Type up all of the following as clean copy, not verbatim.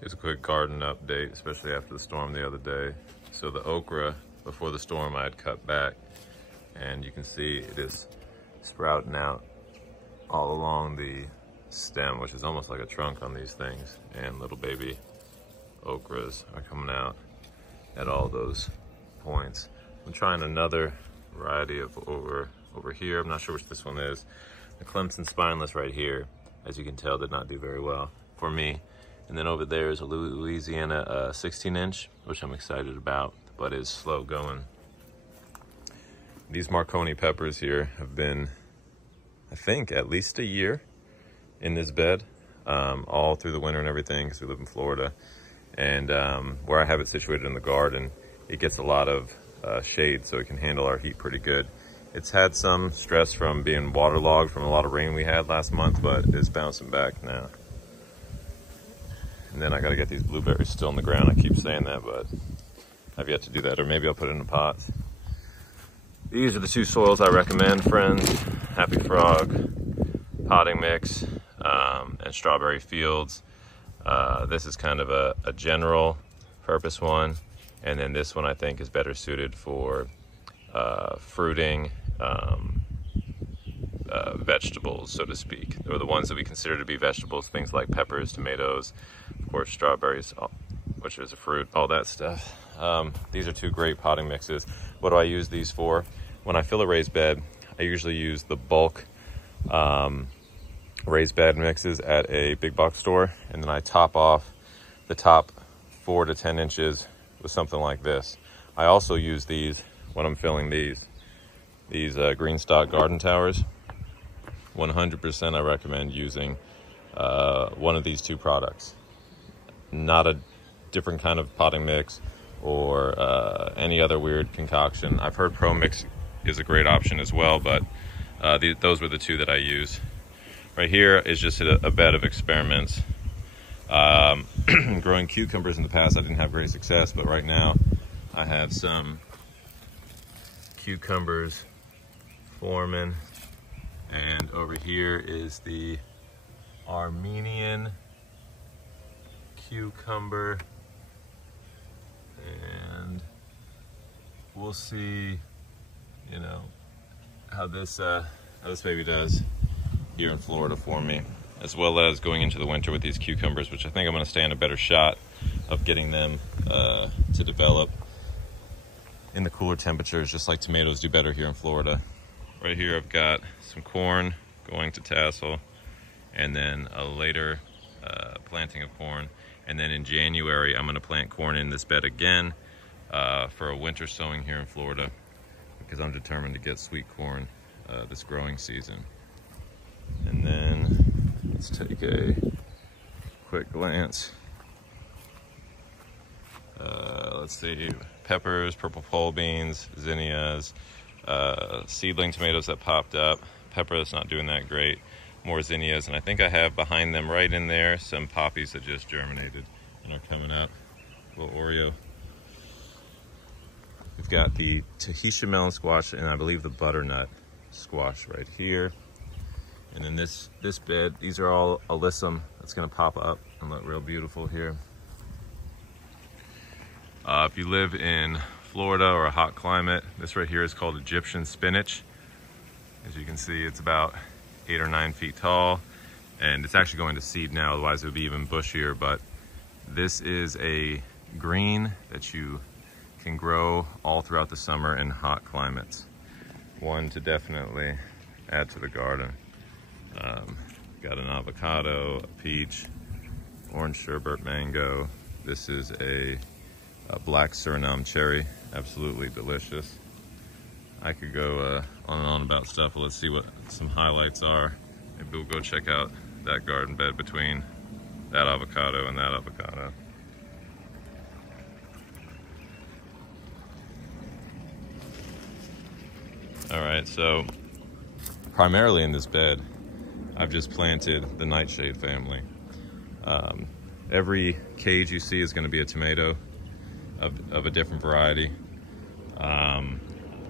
Here's a quick garden update, especially after the storm the other day. So the okra, before the storm, I had cut back, and you can see it is sprouting out all along the stem, which is almost like a trunk on these things. And little baby okras are coming out at all those points. I'm trying another variety of over here. I'm not sure which this one is. The Clemson Spineless right here, as you can tell, did not do very well for me. And then over there is a Louisiana 16-inch, which I'm excited about, but is slow going. These Marconi peppers here have been, I think, at least a year in this bed, all through the winter and everything, because we live in Florida. And where I have it situated in the garden, it gets a lot of shade, so it can handle our heat pretty good. It's had some stress from being waterlogged from a lot of rain we had last month, but it's bouncing back now. And then I gotta get these blueberries still in the ground. I keep saying that, but I've yet to do that, or maybe I'll put it in the pots. These are the two soils I recommend, friends. Happy Frog potting mix and Strawberry Fields. This is kind of a general purpose one, and then this one I think is better suited for fruiting vegetables, so to speak, or the ones that we consider to be vegetables, things like peppers, tomatoes, of course strawberries, which is a fruit, all that stuff. These are two great potting mixes. What do I use these for? When I fill a raised bed, I usually use the bulk raised bed mixes at a big box store, and then I top off the top 4 to 10 inches with something like this. I also use these when I'm filling these Greenstock garden towers. 100% I recommend using one of these two products, not a different kind of potting mix or any other weird concoction. I've heard Pro Mix is a great option as well, but those were the two that I use. Right here is just a bed of experiments. Growing cucumbers in the past, I didn't have great success, but right now I have some cucumbers forming. And over here is the Armenian cucumber, and we'll see, you know, how this baby does here in Florida for me, as well as going into the winter with these cucumbers, which I think I'm going to stand a better shot of getting them to develop in the cooler temperatures, just like tomatoes do better here in Florida. Right here I've got some corn going to tassel, and then a later planting of corn. And then in January, I'm gonna plant corn in this bed again for a winter sowing here in Florida, because I'm determined to get sweet corn this growing season. And then let's take a quick glance. Let's see, peppers, purple pole beans, zinnias, seedling tomatoes that popped up, pepper that's not doing that great, more zinnias, and I think I have behind them right in there some poppies that just germinated and are coming up, a little Oreo. We've got the Tahitian melon squash and I believe the butternut squash right here. And then this bed, these are all alyssum that's gonna pop up and look real beautiful here. If you live in Florida or a hot climate, this right here is called Egyptian spinach. As you can see, it's about 8 or 9 feet tall, and it's actually going to seed now, otherwise it would be even bushier. But this is a green that you can grow all throughout the summer in hot climates. One to definitely add to the garden. Got an avocado, a peach, orange sherbet mango. This is a black Suriname cherry, absolutely delicious. I could go on and on about stuff, but let's see what some highlights are. Maybe we'll go check out that garden bed between that avocado and that avocado. All right, so primarily in this bed, I've just planted the nightshade family. Every cage you see is gonna be a tomato of a different variety.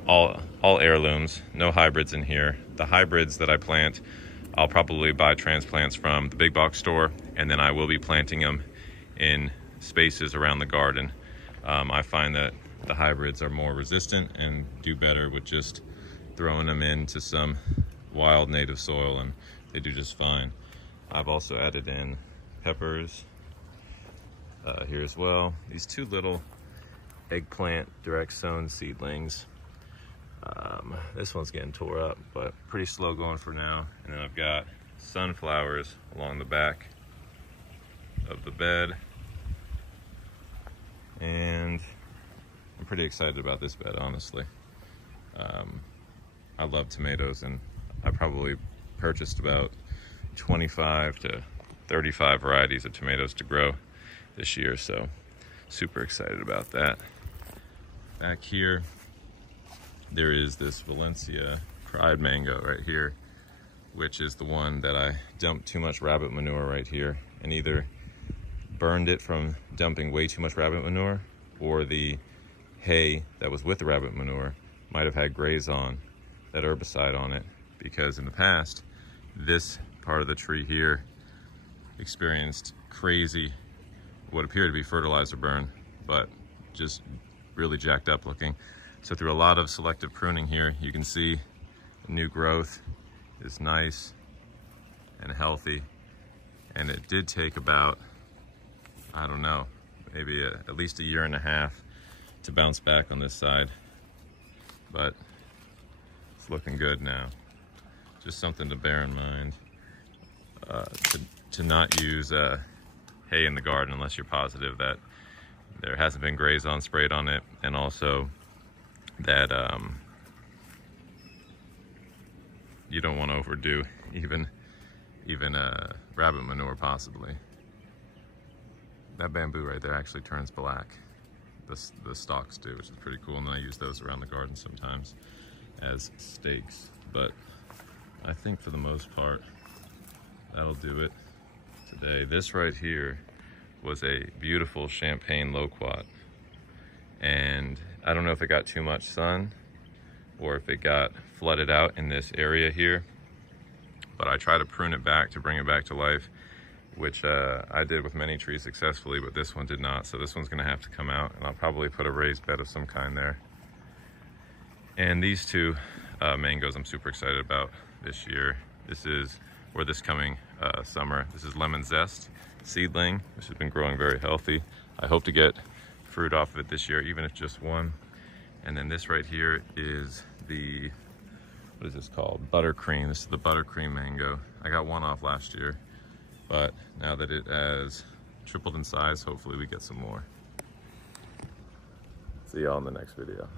All heirlooms, no hybrids in here. The hybrids that I plant, I'll probably buy transplants from the big box store, and then I will be planting them in spaces around the garden. I find that the hybrids are more resistant and do better with just throwing them into some wild native soil, and they do just fine. I've also added in peppers here as well. These two little eggplant direct sown seedlings. This one's getting tore up, but pretty slow going for now. And then I've got sunflowers along the back of the bed. And I'm pretty excited about this bed, honestly. I love tomatoes, and I probably purchased about 25 to 35 varieties of tomatoes to grow this year, so super excited about that. Back here, there is this Valencia Pride mango right here, which is the one that I dumped too much rabbit manure right here, and either burned it from dumping way too much rabbit manure, or the hay that was with the rabbit manure might have had Grazon, that herbicide on it, because in the past, this part of the tree here experienced crazy, what appeared to be fertilizer burn, but just really jacked up looking. So through a lot of selective pruning here, you can see the new growth is nice and healthy. And it did take about, I don't know, maybe at least a year and a half to bounce back on this side, but it's looking good now. Just something to bear in mind, to not use hay in the garden unless you're positive that there hasn't been Grazon sprayed on it, and also that you don't want to overdo even rabbit manure possibly. That bamboo right there actually turns black. The stalks do, which is pretty cool, and then I use those around the garden sometimes as stakes. But I think for the most part, that'll do it today. This right here was a beautiful champagne loquat, and I don't know if it got too much sun or if it got flooded out in this area here, but I try to prune it back to bring it back to life, which I did with many trees successfully, but this one did not. So this one's gonna have to come out, and I'll probably put a raised bed of some kind there. And these two mangoes I'm super excited about this year. This is, or this coming summer, this is Lemon Zest seedling, which has been growing very healthy. I hope to get fruit off of it this year, even if just one. And then this right here is the, what is this called? Buttercream. This is the Buttercream mango. I got one off last year, but now that it has tripled in size, hopefully we get some more. See y'all in the next video.